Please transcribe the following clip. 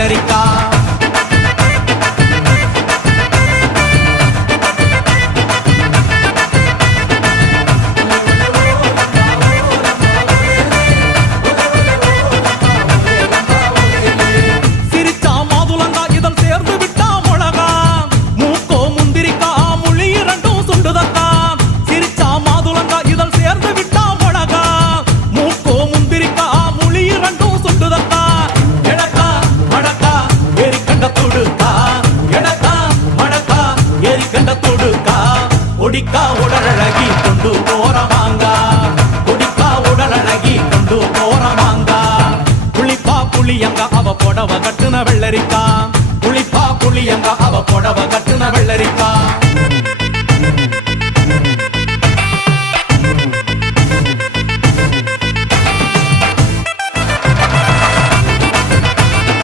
வெள்ளரிக்கா கொடிக்கா உடலழகி கொண்டு போறவாங்க கொடிக்கா உடலழகி கொண்டு போறவாங்க புளிப்பா புளியங்க அவ புடவ கட்டுன வெள்ளரிக்கா